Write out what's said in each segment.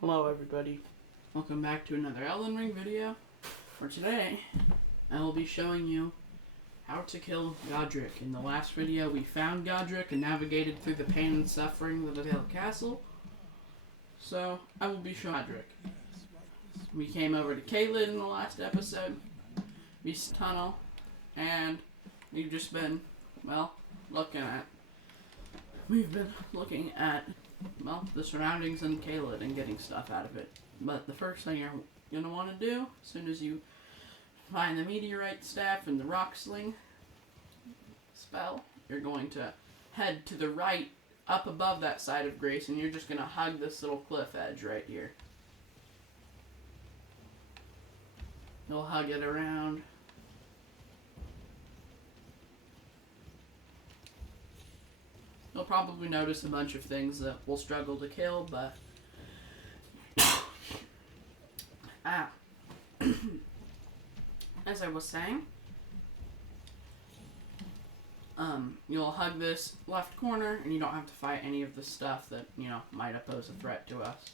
Hello everybody, welcome back to another Elden Ring video. For today, I will be showing you how to kill Godrick. In the last video we found Godrick and navigated through the pain and suffering of the Stormveil Castle. So, I will be showing Godrick. We came over to Caelid in the last episode, we tunnel, and we've just been, we've been looking at the surroundings in Caelid and getting stuff out of it. But the first thing you're going to want to do, as soon as you find the meteorite staff and the rock sling spell, you're going to head to the right, up above that side of Grace, and you're just going to hug this little cliff edge right here. You'll hug it around. You'll probably notice a bunch of things that will struggle to kill, but as I was saying, you'll hug this left corner, and you don't have to fight any of the stuff that, might pose a threat to us.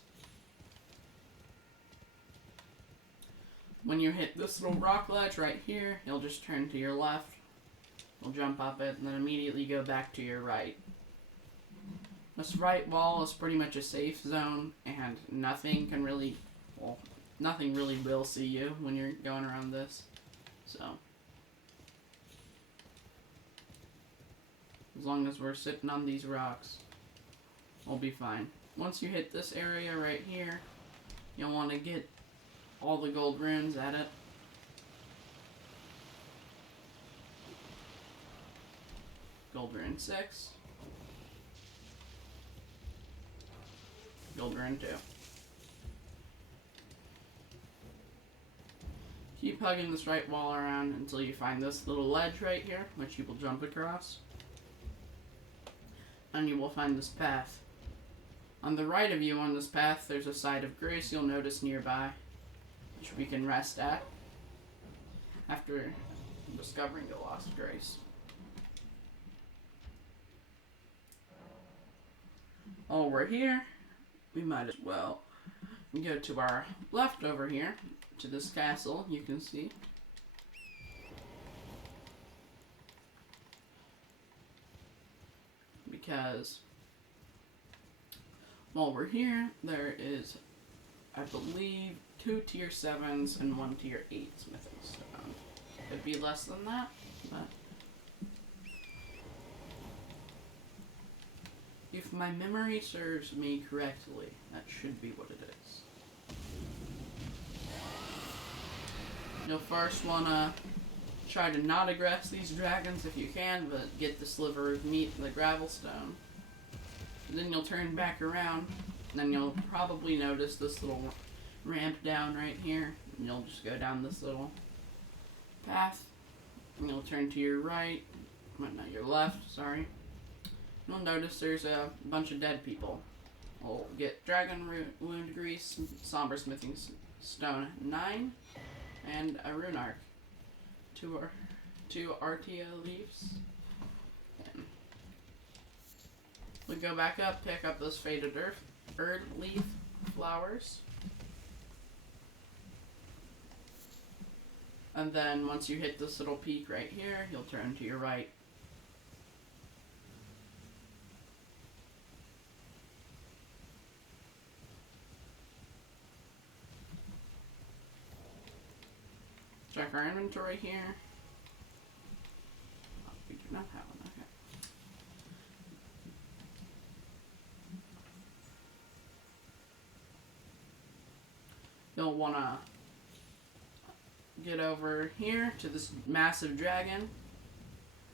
When you hit this little rock ledge right here, you'll just turn to your left, you'll jump up it, and then immediately go back to your right. This right wall is pretty much a safe zone, and nothing really will see you when you're going around this. So, as long as we're sitting on these rocks, we'll be fine. Once you hit this area right here, you'll want to get all the gold runes at it. Gold rune 6. Gold rune 2. Keep hugging this right wall around until you find this little ledge right here, which you will jump across. And you will find this path. On the right of you on this path, there's a side of Grace you'll notice nearby, which we can rest at after discovering the lost Grace. While we're here, we might as well go to our left over here, to this castle, you can see. Because while we're here, there is, I believe, 2 tier 7s and 1 tier 8 smithing stone. Could be less than that, but if my memory serves me correctly, that should be what it is. You'll first want to try to not aggress these dragons if you can, but get the sliver of meat and the gravel stone. Then you'll turn back around, and then you'll probably notice this little ramp down right here, and you'll just go down this little path, and you'll turn to your right, not your left, sorry. You'll notice there's a bunch of dead people. We'll get Dragon Wound Grease, Somber Smithing Stone 9, and a Rune Arc. 2 Artia leaves. And we go back up, pick up those faded earth leaf flowers. And then once you hit this little peak right here, you'll turn to your right. Check our inventory here. Oh, we do not have one, okay. You'll want to get over here to this massive dragon.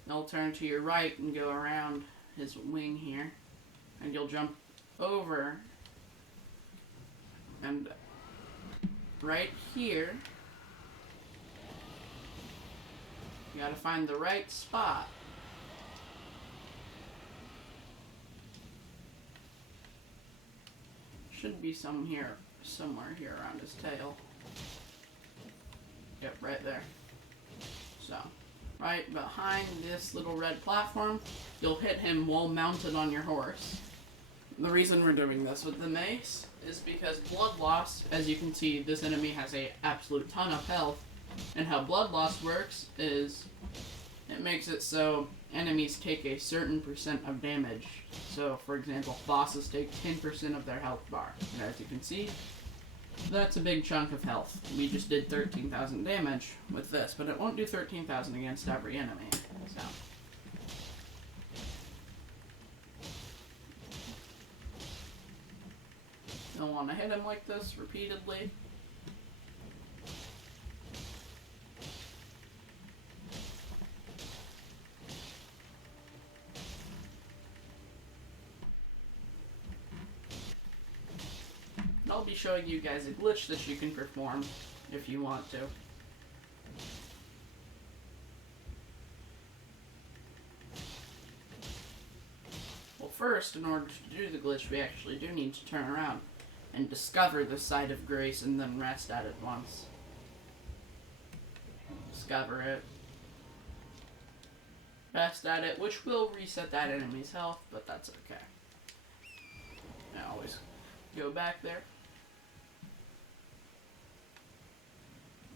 You'll turn to your right and go around his wing here. And you'll jump over. And right here, you gotta find the right spot. Should be somewhere here around his tail. Yep, right there. So, right behind this little red platform, you'll hit him while mounted on your horse. the reason we're doing this with the mace is because blood loss, as you can see, this enemy has a absolute ton of health, and how blood loss works is it makes it so enemies take a certain percent of damage. So, for example, bosses take 10% of their health bar, and as you can see, that's a big chunk of health. We just did 13,000 damage with this, but it won't do 13,000 against every enemy, so. You'll want to hit him like this repeatedly. I'll be showing you guys a glitch that you can perform if you want to. Well, first, in order to do the glitch, we actually do need to turn around and discover the site of grace and then rest at it once. Discover it. Rest at it, which will reset that enemy's health, but that's okay. I always go back there.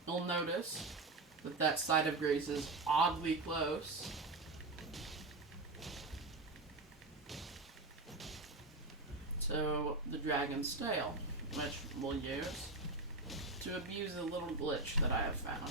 You'll notice that that site of grace is oddly close. So the dragon's tail, which we'll use to abuse a little glitch that I have found.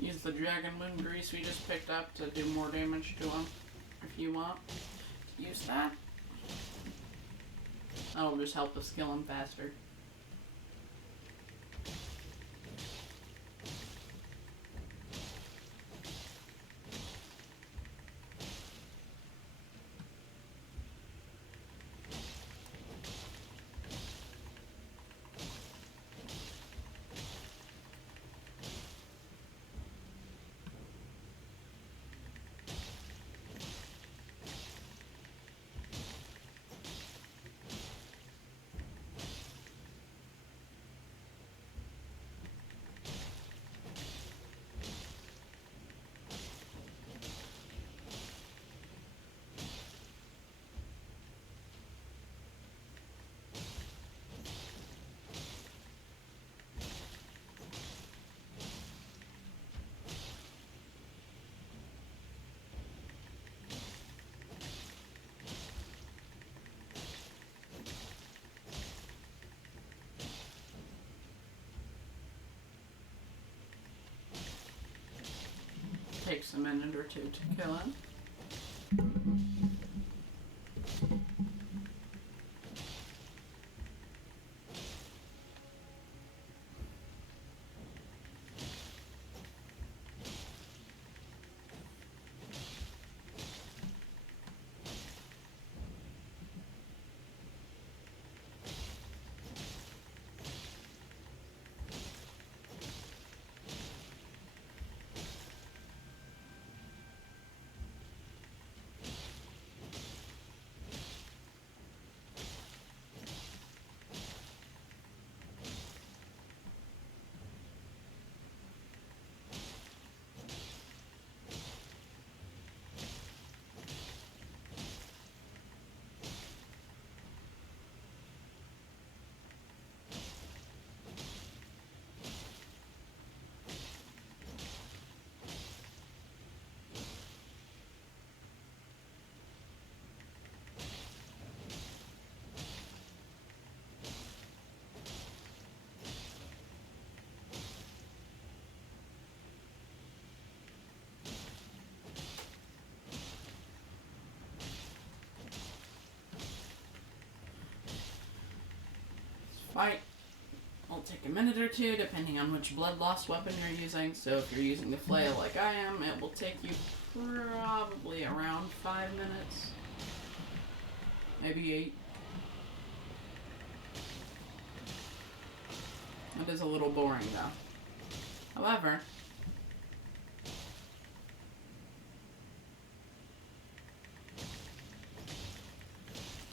Use the dragon moon grease we just picked up to do more damage to him, if you want. Use that. That'll just help us kill him faster. Takes a minute or two to kill him. fight will take a minute or two, depending on which blood loss weapon you're using. So if you're using the flail like I am, it will take you probably around 5 minutes. Maybe 8. It is a little boring though. However,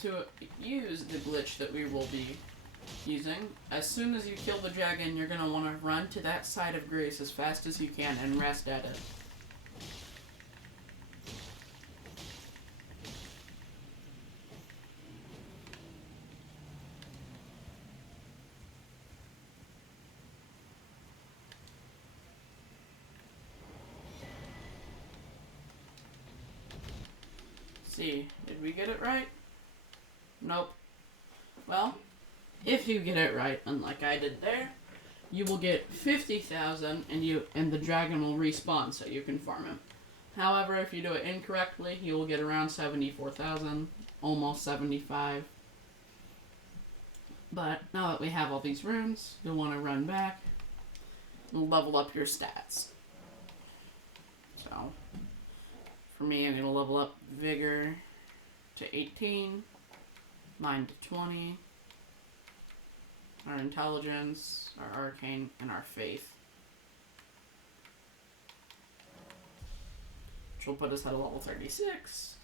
to use the glitch that we will be using, as soon as you kill the dragon, you're going to want to run to that side of grace as fast as you can and rest at it. See, did we get it right? Nope. Well, if you get it right, unlike I did there, you will get 50,000 and the dragon will respawn so you can farm him. However, if you do it incorrectly, you will get around 74,000, almost 75. But now that we have all these runes, you'll want to run back and level up your stats. So, for me, I'm going to level up Vigor to 18, Mind to 20, our Intelligence, our Arcane, and our Faith. Which will put us at a level 36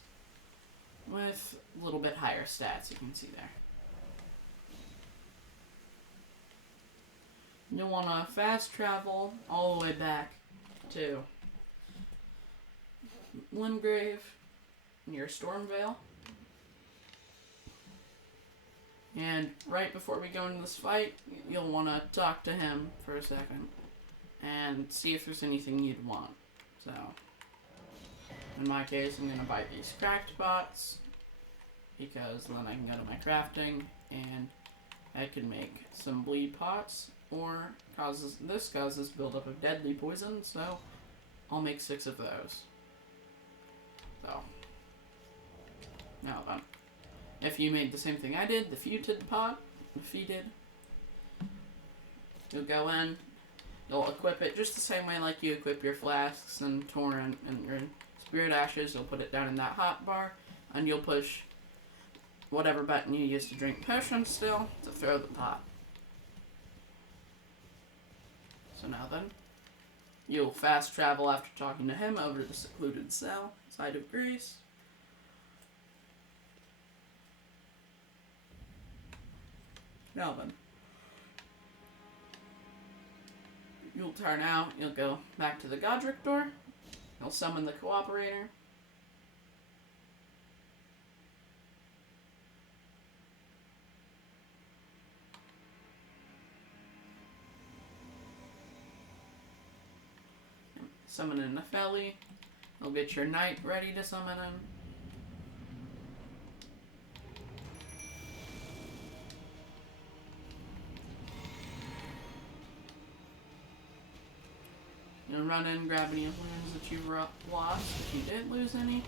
with a little bit higher stats, you can see there. You'll want to fast travel all the way back to Limgrave near Stormveil. And right before we go into this fight, you'll want to talk to him for a second and see if there's anything you'd want. So, in my case, I'm going to buy these cracked pots because then I can go to my crafting and I can make some bleed pots, or this causes buildup of deadly poison, so I'll make 6 of those. So, now then, if you made the same thing I did, the Feuded pot, you'll go in, you'll equip it just the same way like you equip your flasks and torrent and your spirit ashes. You'll put it down in that hot bar, and you'll push whatever button you use to drink potions still to throw the pot. So now then, you'll fast travel after talking to him over to the secluded cell, side of Greece. Now then, you'll turn out, you'll go back to the Godrick door, you'll summon the Cooperator. Summon in Nepheli. You'll get your knight ready to summon him. You'll run in, grab any runes that you've lost, if you did lose any.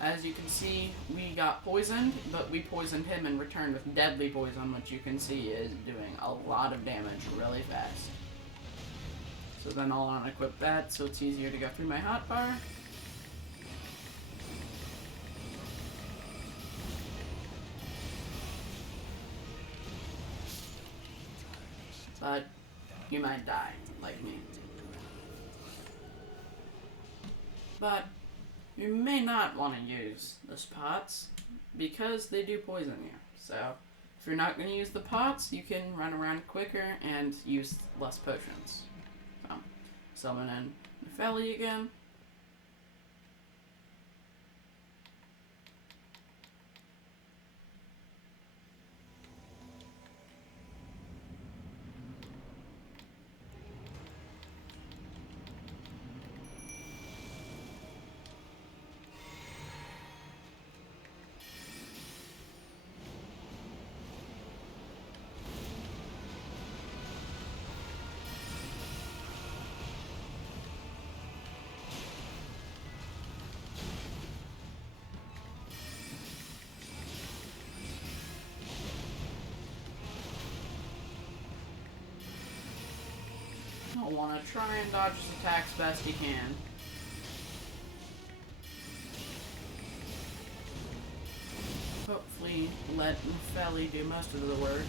As you can see, we got poisoned, but we poisoned him in return with deadly poison, which you can see is doing a lot of damage really fast. So then I'll unequip that so it's easier to go through my hotbar. But you might die, like me. But you may not want to use the pots because they do poison you. So if you're not going to use the pots, you can run around quicker and use less potions. So, summon in Nepheli again. I'll want to try and dodge his attacks best he can. Hopefully let Nepheli do most of the work.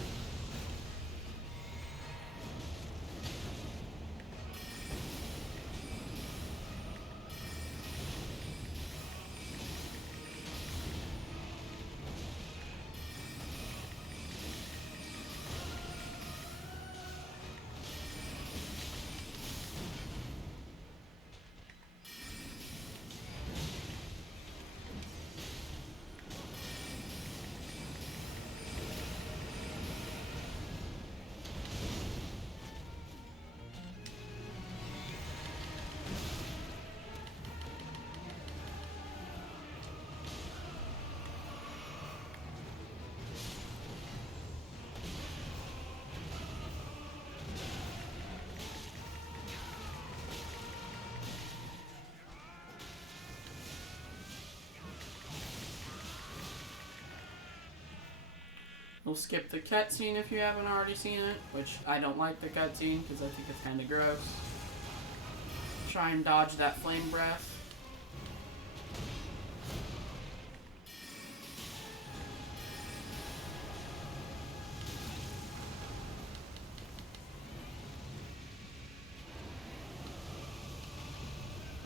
We'll skip the cutscene if you haven't already seen it, which I don't like the cutscene because I think it's kind of gross. Try and dodge that flame breath.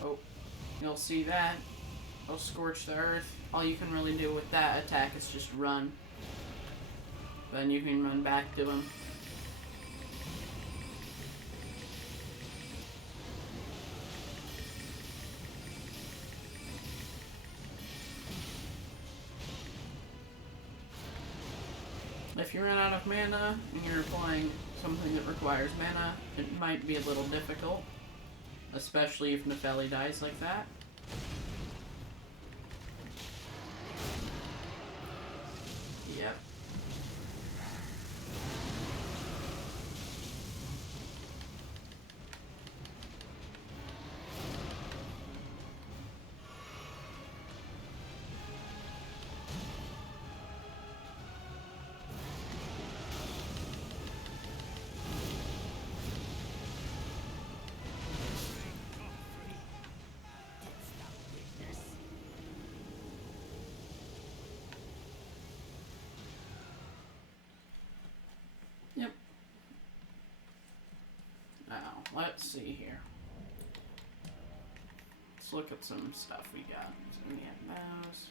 Oh, you'll see that. It'll scorch the earth. All you can really do with that attack is just run. Then you can run back to him. If you run out of mana and you're playing something that requires mana, it might be a little difficult. Especially if Nepheli dies like that. Yep. Yep. Now, let's see here. Let's look at some stuff we got. So we have those.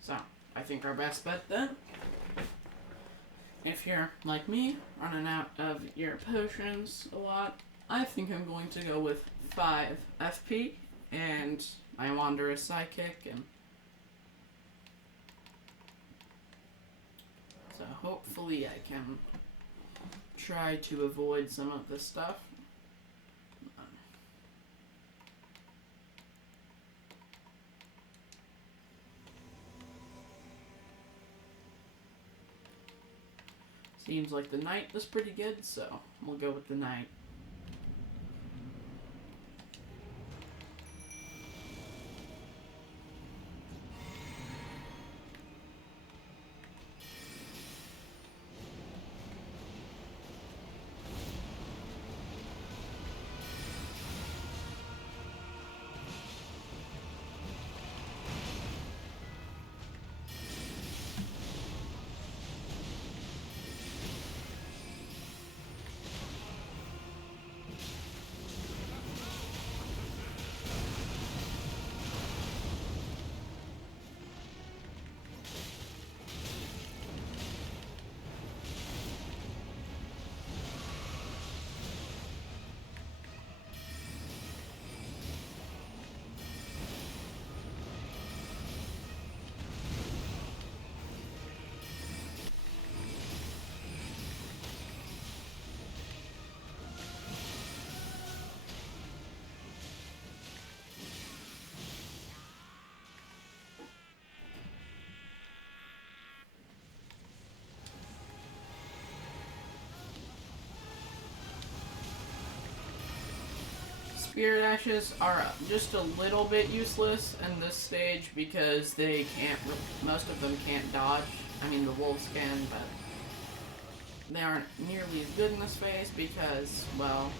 So, I think our best bet then, if you're like me, running out of your potions a lot, I think I'm going to go with 5 FP. And I wander a psychic, and so hopefully I can try to avoid some of this stuff. Seems like the knight was pretty good, so we'll go with the knight. Spirit Ashes are just a little bit useless in this stage because they can't, most of them can't dodge. I mean, the wolves can, but they aren't nearly as good in this phase because, well,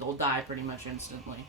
they'll die pretty much instantly.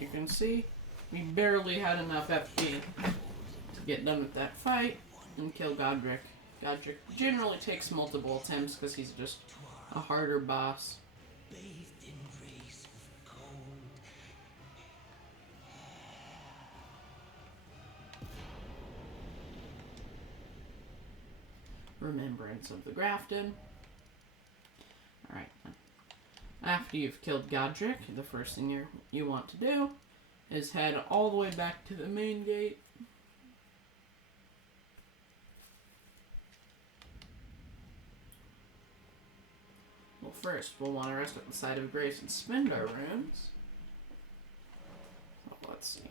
You can see, we barely had enough FP to get done with that fight and kill Godrick. Godrick generally takes multiple attempts because he's just a harder boss. Remembrance of the Grafted. Alright then. After you've killed Godrick, the first thing you want to do is head all the way back to the main gate. Well, first we'll want to rest at the site of grace and spend our runes. Well, let's see.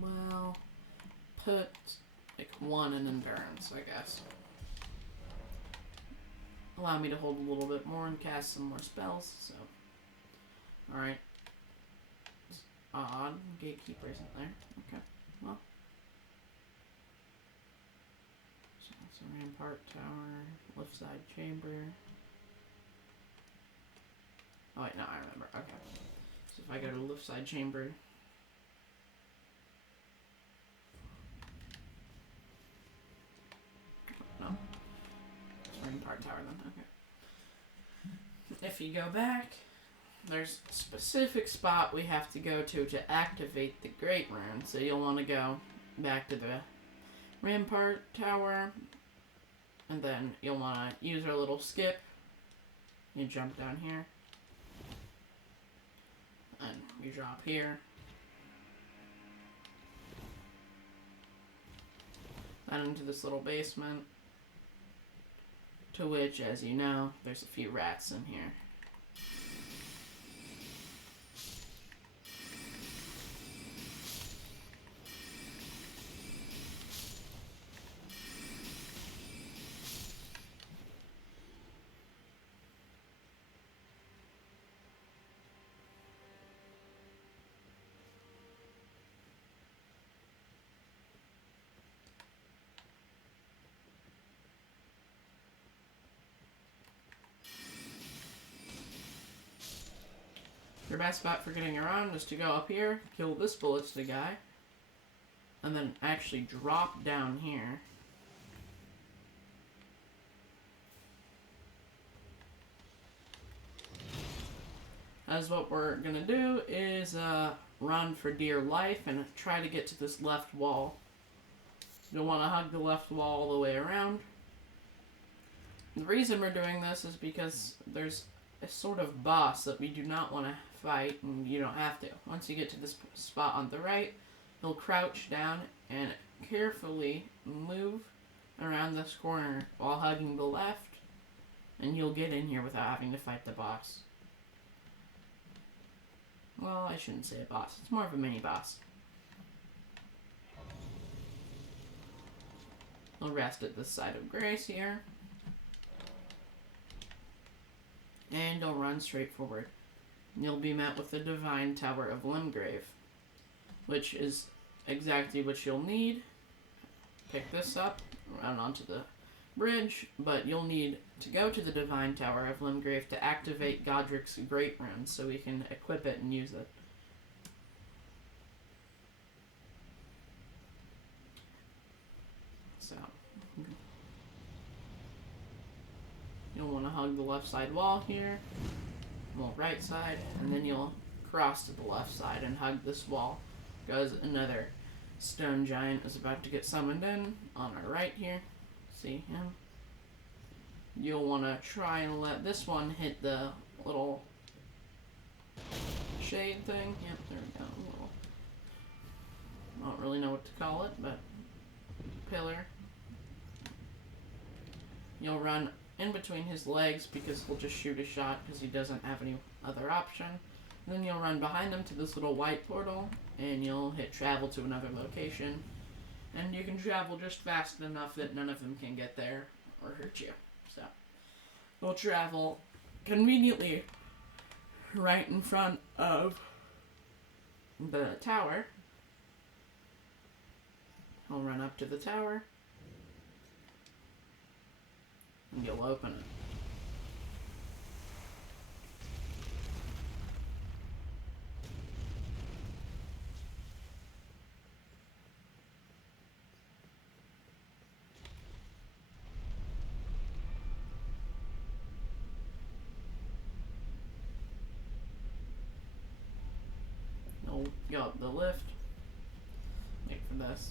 Well, put like 1 in endurance, I guess. Allow me to hold a little bit more and cast some more spells, so. Alright. It's odd. Gatekeeper isn't there. Okay. Well. So that's a rampart tower. Left side chamber. Oh wait, no, I remember. Okay. So if I go to left side chamber. No. It's rampart tower then. Okay. If you go back, there's a specific spot we have to go to activate the Great Rune. So you'll want to go back to the Rampart Tower, and then you'll want to use our little skip. You jump down here, and you drop here. Then into this little basement, to which, as you know, there's a few rats in here. Your best spot for getting around is to go up here, kill this ballista guy, and then actually drop down here. As what we're gonna do is run for dear life and try to get to this left wall. You'll want to hug the left wall all the way around. The reason we're doing this is because there's a sort of boss that we do not want to fight, and you don't have to. Once you get to this spot on the right, you'll crouch down and carefully move around this corner while hugging the left, and you'll get in here without having to fight the boss. Well, I shouldn't say a boss. It's more of a mini-boss. We'll rest at the side of grace here. And you'll run straight forward. You'll be met with the Divine Tower of Limgrave, which is exactly what you'll need. Pick this up, run onto the bridge, but you'll need to go to the Divine Tower of Limgrave to activate Godrick's Great Rune so we can equip it and use it. So, you'll want to hug the left side wall here, well, right side, and then you'll cross to the left side and hug this wall, because another stone giant is about to get summoned in on our right here. See him? You'll want to try and let this one hit the little shade thing. Yep, there we go. I don't really know what to call it, but pillar. You'll run in between his legs because he'll just shoot a shot because he doesn't have any other option. And then you'll run behind him to this little white portal and you'll hit travel to another location. And you can travel just fast enough that none of them can get there or hurt you. So, you'll travel conveniently right in front of the tower. I'll run up to the tower and you'll open it. You'll go up the lift. Wait for this.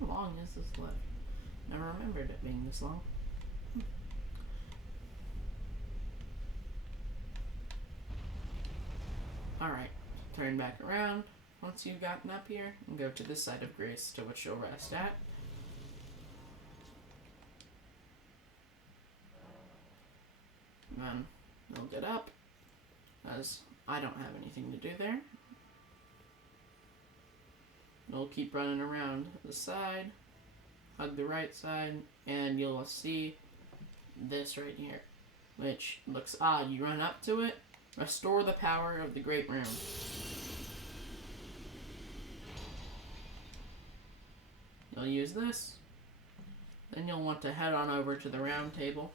How long is this lift? Never remembered it being this long. Alright, turn back around once you've gotten up here and go to this side of grace to which you'll rest at. Then you'll get up, as I don't have anything to do there. You'll keep running around the side, hug the right side, and you'll see this right here, which looks odd. You run up to it, restore the power of the Great Rune. You'll use this, then you'll want to head on over to the round table.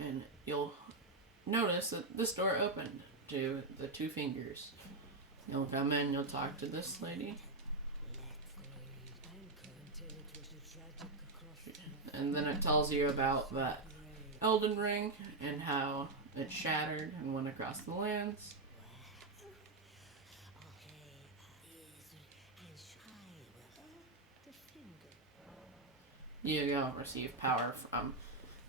And you'll notice that this door opened to the two fingers. You'll come in, you'll talk to this lady. And then it tells you about the Elden Ring and how it shattered and went across the lands. You receive power from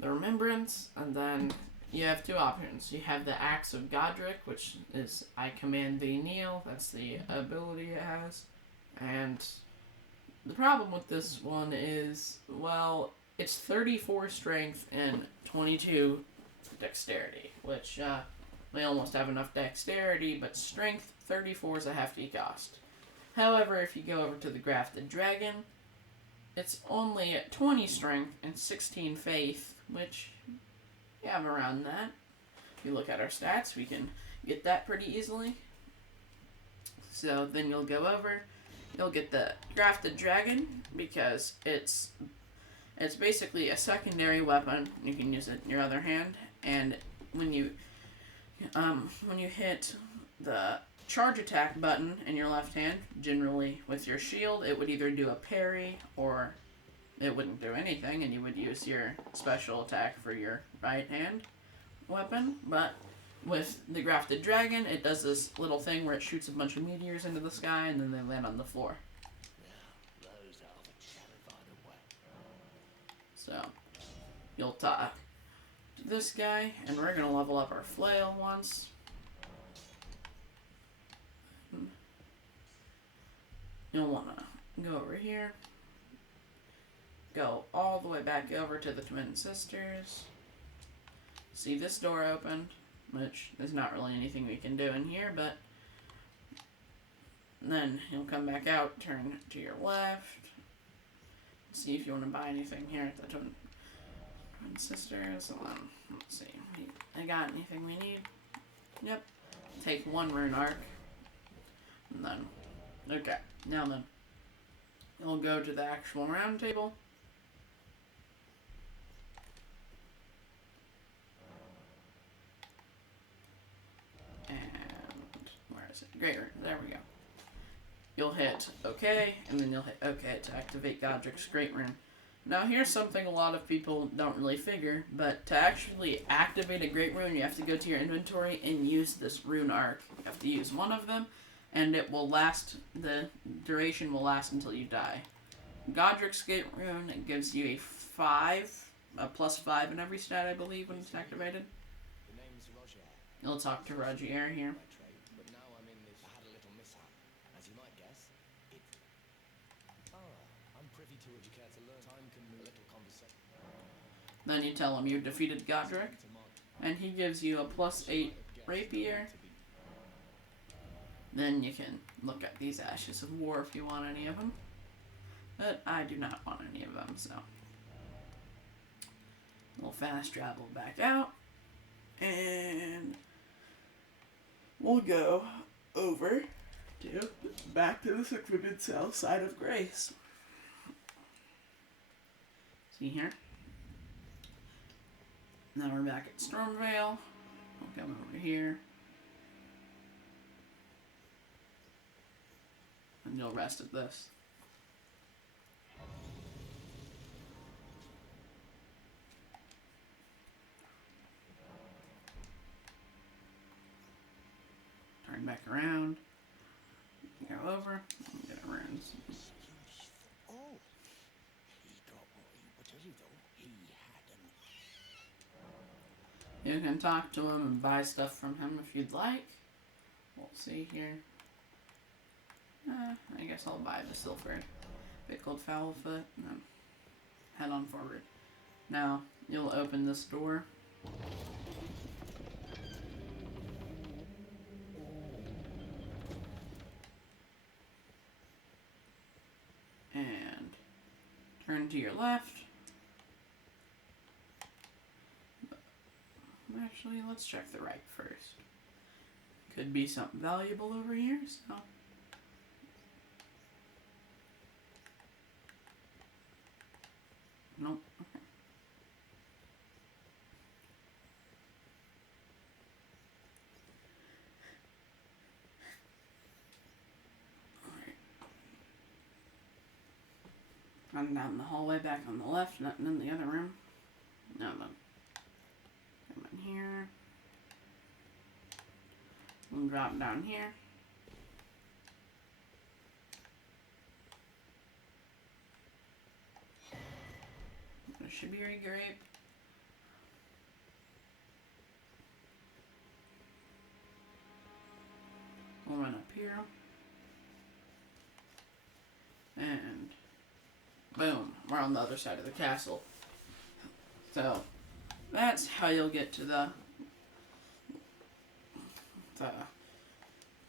the Remembrance, and then you have two options. You have the Axe of Godrick, which is I command thee kneel. That's the ability it has. And the problem with this one is, well, it's 34 strength and 22 dexterity, which they almost have enough dexterity, but strength 34 is a hefty cost. However, if you go over to the Grafted Dragon, it's only at 20 strength and 16 faith, which you have around that. If you look at our stats, we can get that pretty easily. So then you'll go over, you'll get the Grafted Dragon, because it's basically a secondary weapon. You can use it in your other hand, and when you hit the charge attack button in your left hand, generally with your shield, it would either do a parry or it wouldn't do anything, and you would use your special attack for your right hand weapon. But with the Grafted Dragon, it does this little thing where it shoots a bunch of meteors into the sky and then they land on the floor. So you'll talk to this guy, and we're going to level up our flail once. You'll want to go over here, go all the way back over to the Twin Sisters. See this door opened, which there's not really anything we can do in here, but then you'll come back out, turn to your left, see if you want to buy anything here at the Twin And sisters, let's see. I got anything we need? Yep. Take one rune arc. And then, okay. Now then, we'll go to the actual round table. And, where is it? Great rune. There we go. You'll hit OK, and then you'll hit OK to activate Godrick's Great Rune. Now here's something a lot of people don't really figure, but to actually activate a Great Rune, you have to go to your inventory and use this rune arc. You have to use one of them, and it will last, the duration will last until you die. Godrick's Great Rune gives you a +5 in every stat, I believe, when it's activated. You'll talk to Rogier here. Then you tell him you defeated Godrick, and he gives you a +8 rapier. Then you can look at these Ashes of War if you want any of them. But I do not want any of them, so. We'll fast travel back out, and we'll go over to back to the secluded cell side of Grace. See here? Now we're back at Stormveil. We'll come over here. And you'll rest at this. Turn back around. Go over. And get our runes. You can talk to him and buy stuff from him if you'd like. We'll see here. I guess I'll buy the silver pickled Foulfoot and then head on forward. Now, you'll open this door. And turn to your left. Actually, let's check the right first. Could be something valuable over here, so. Nope. Okay. Alright. Run down the hallway back on the left, nothing in the other room. No. Come in here. We'll drop down here. A Shibiri grape. We'll run up here. And boom, we're on the other side of the castle. So that's how you'll get to the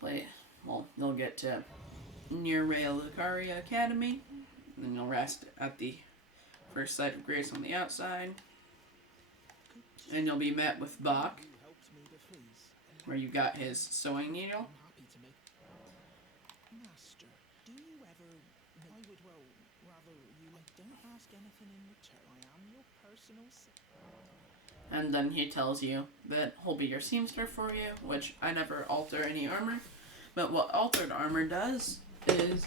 play. Well, you'll get to near Liurnia Academy, and then you'll rest at the first sight of Grace on the outside, and you'll be met with Bach, where you got his sewing needle. Master, do you ever? I would rather you don't ask anything in return. I am your personal. And then he tells you that he'll be your seamster for you, which I never alter any armor. But what altered armor does is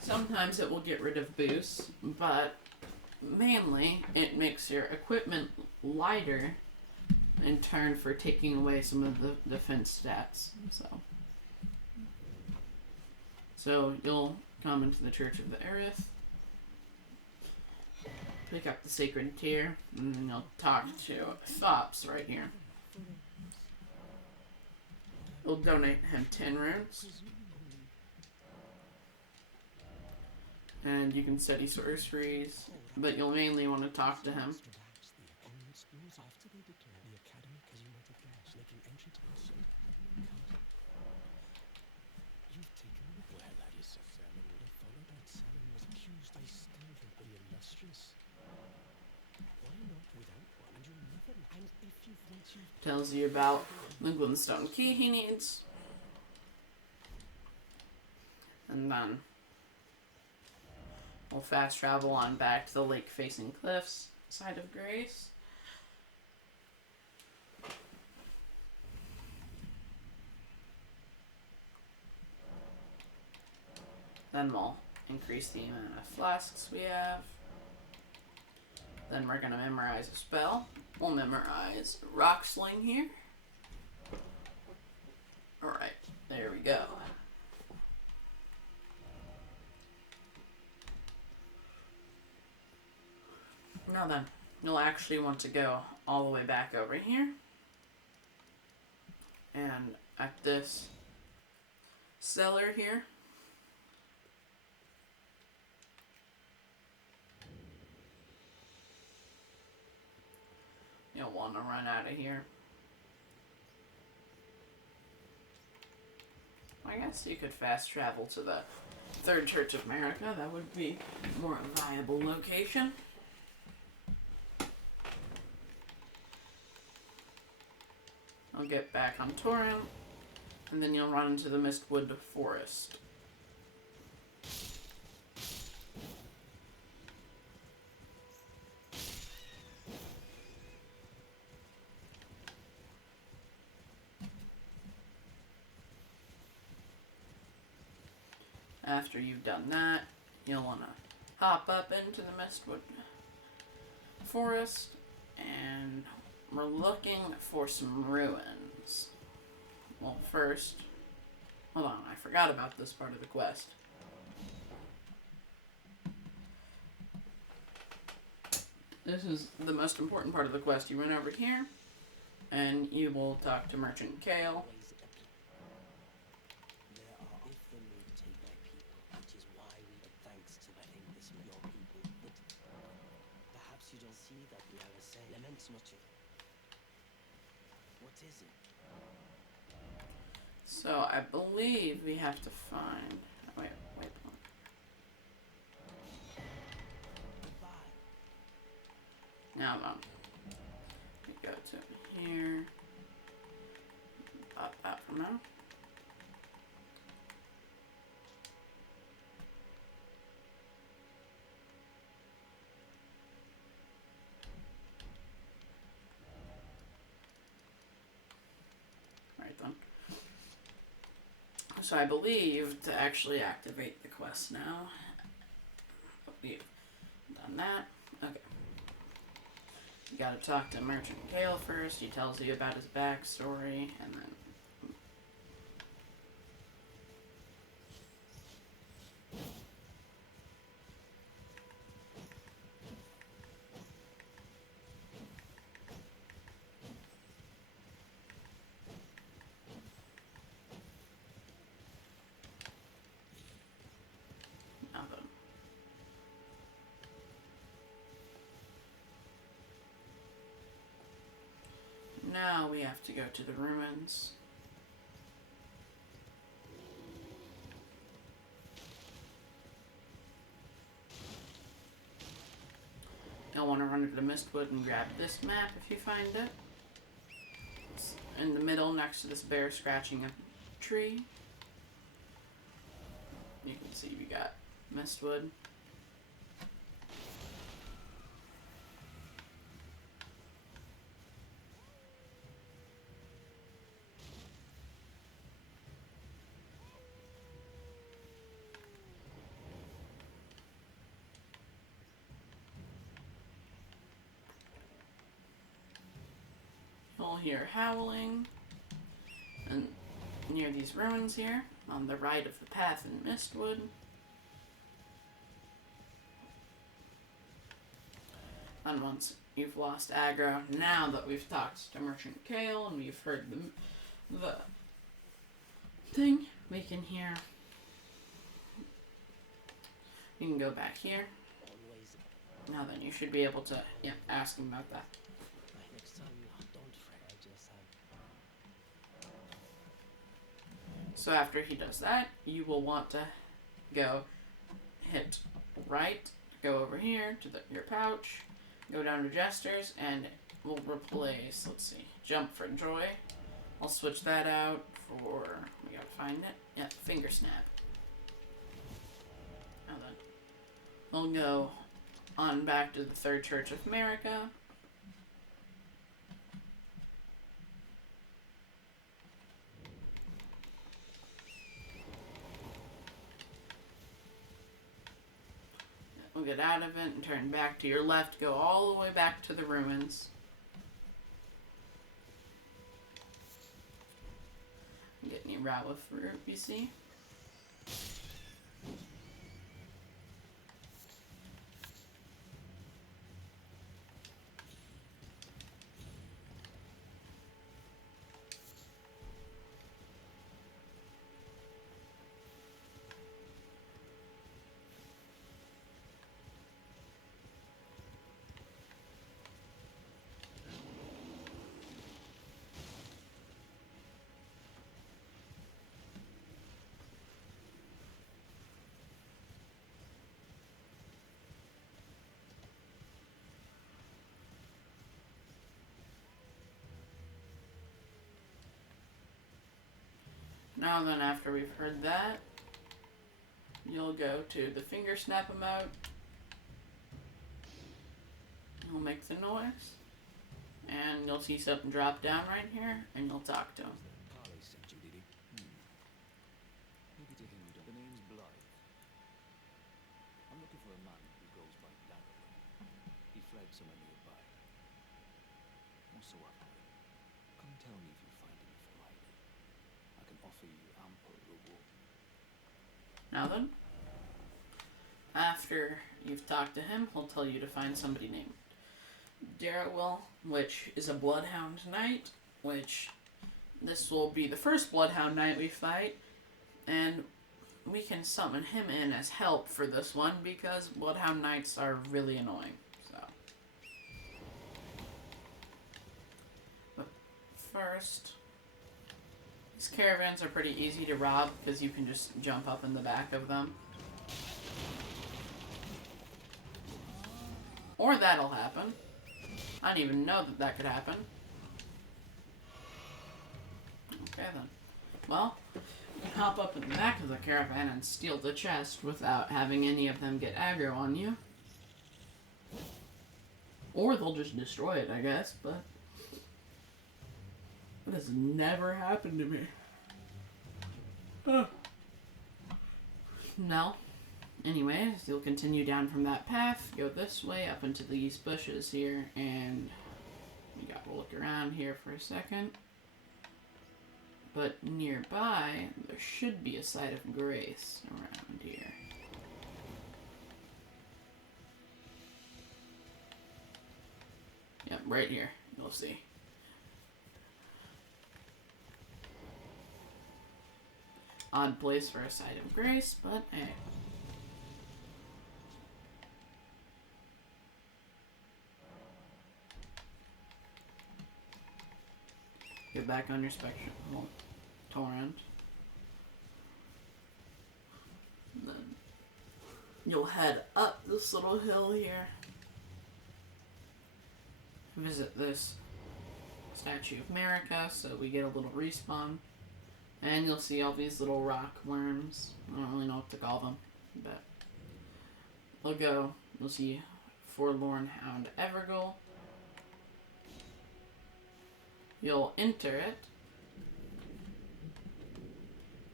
sometimes it will get rid of boosts, but mainly it makes your equipment lighter in turn for taking away some of the defense stats. So you'll come into the Church of the Aerith, pick up the Sacred Tear, and then you'll talk to Thops right here. You'll donate him 10 runes. And you can study sorceries, but you'll mainly want to talk to him. Tells you about the glintstone key he needs. And then we'll fast travel on back to the lake facing cliffs side of Grace. Then we'll increase the amount of flasks we have. Then we're going to memorize a spell. We'll memorize Rock Sling here. Alright, there we go. Now then, you'll actually want to go all the way back over here. And at this cellar here, you'll want to run out of here. I guess you could fast travel to the Third Church of America. That would be a more viable location. I'll get back on Torrent, and then you'll run into the Mistwood Forest. After you've done that, you'll want to hop up into the Mistwood Forest, and we're looking for some ruins. Well, first, hold on, I forgot about this part of the quest. This is the most important part of the quest. You run over here, and you will talk to Merchant Kale. So I believe we have to find. Oh, wait. Now we go to here. Pop that for now. Right then. So I believe to actually activate the quest now. We've done that. Okay. You gotta talk to Merchant Kale first. He tells you about his backstory, and then now we have to go to the ruins. You'll want to run into the Mistwood and grab this map if you find it. It's in the middle next to this bear scratching a tree. You can see we got Mistwood. You'll hear howling, and near these ruins here, on the right of the path in Mistwood. And once you've lost aggro, now that we've talked to Merchant Kale and we've heard the thing, we can hear. You can go back here. Now then, you should be able to ask him about that. So after he does that, you will want to go hit right, go over here to your pouch, go down to Jesters, and we'll replace, let's see, Jump for Joy. I'll switch that out for, we gotta find it. Yeah, Finger Snap. Now then, we'll go on back to the Third Church of America. We'll get out of it and turn back to your left, go all the way back to the ruins. Get any Rawa fruit, you see? Now then, after we've heard that, you'll go to the Finger Snap emote. You'll make the noise. And you'll see something drop down right here, and you'll talk to him. Parley sent you, did he? Maybe to him you don't. The name's Blaidd. I'm looking for a man who goes by Darrow. He fled somewhere nearby. What's so up with him? Come tell me if you find him Friday. I can offer you ample reward. Now then, after you've talked to him, he'll tell you to find somebody named Darrow, which is a Blood Hound Knight, which this will be the first Blood Hound Knight we fight, and we can summon him in as help for this one because Blood Hound Knights are really annoying. So, but first, these caravans are pretty easy to rob because you can just jump up in the back of them. Or that'll happen. I didn't even know that that could happen. Okay then. Well, you can hop up in the back of the caravan and steal the chest without having any of them get aggro on you. Or they'll just destroy it, I guess, but that has never happened to me. No. Anyways, you'll continue down from that path, go this way up into these bushes here, and we gotta look around here for a second. But nearby, there should be a site of grace around here. Yep, right here, you'll see. Odd place for a site of grace, but hey. Get back on your spectrum torrent. And then you'll head up this little hill here. Visit this Statue of America, so we get a little respawn. And you'll see all these little rock worms. I don't really know what to call them, but we'll go. You'll see Forlorn Hound Evergaol. You'll enter it,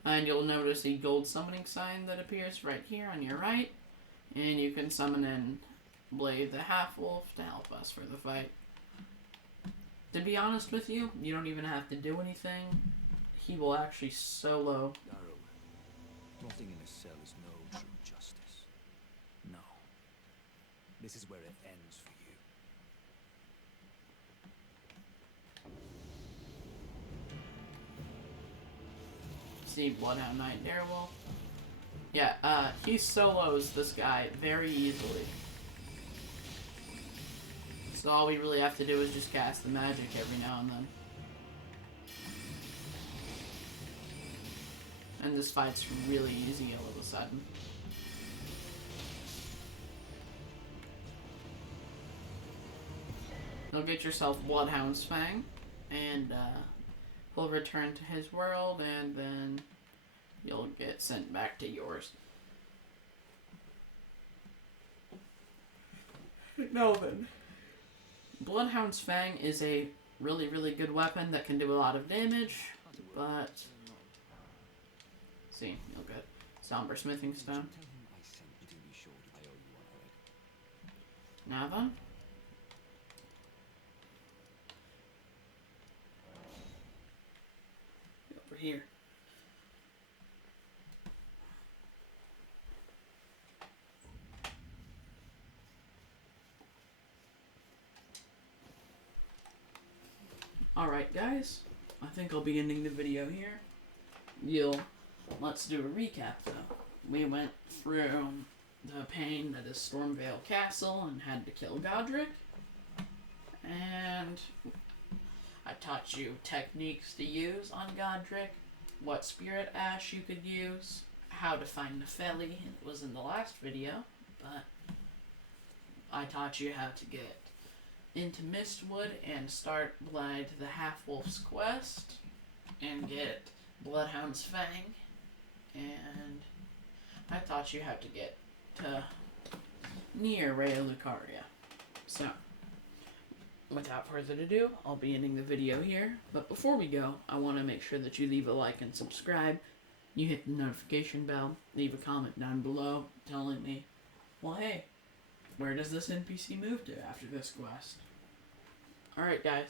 and you'll notice a gold summoning sign that appears right here on your right, and you can summon in Blaidd The Half Wolf to help us for the fight. To be honest with you, you don't even have to do anything. He will actually solo. Darrow, rotting in a cell is no true justice. No. This is where it ends for you. See Blood Hound Knight Darrow. Yeah, he solos this guy very easily. So all we really have to do is just cast the magic every now and then. And this fight's really easy all of a sudden. You'll get yourself Bloodhound's Fang, and he'll return to his world, and then you'll get sent back to yours. Now then, Bloodhound's Fang is a really, really good weapon that can do a lot of damage, but... See, you'll get Somber Smithing Stone. Tell him I sent you to be sure I owe you one, alright? Now then. Over here. Alright guys, I think I'll be ending the video here. Let's do a recap though. We went through the pain that is Stormveil Castle and had to kill Godrick. And I taught you techniques to use on Godrick, what spirit ash you could use, how to find Nepheli. It was in the last video, but I taught you how to get into Mistwood and start Blaidd The Half Wolfs quest and get Bloodhound's Fang, and I taught you how to get to near Rhea Lucaria. So, without further ado, I'll be ending the video here, but before we go, I want to make sure that you leave a like and subscribe, you hit the notification bell, leave a comment down below telling me, well hey, where does this NPC move to after this quest? Alright guys,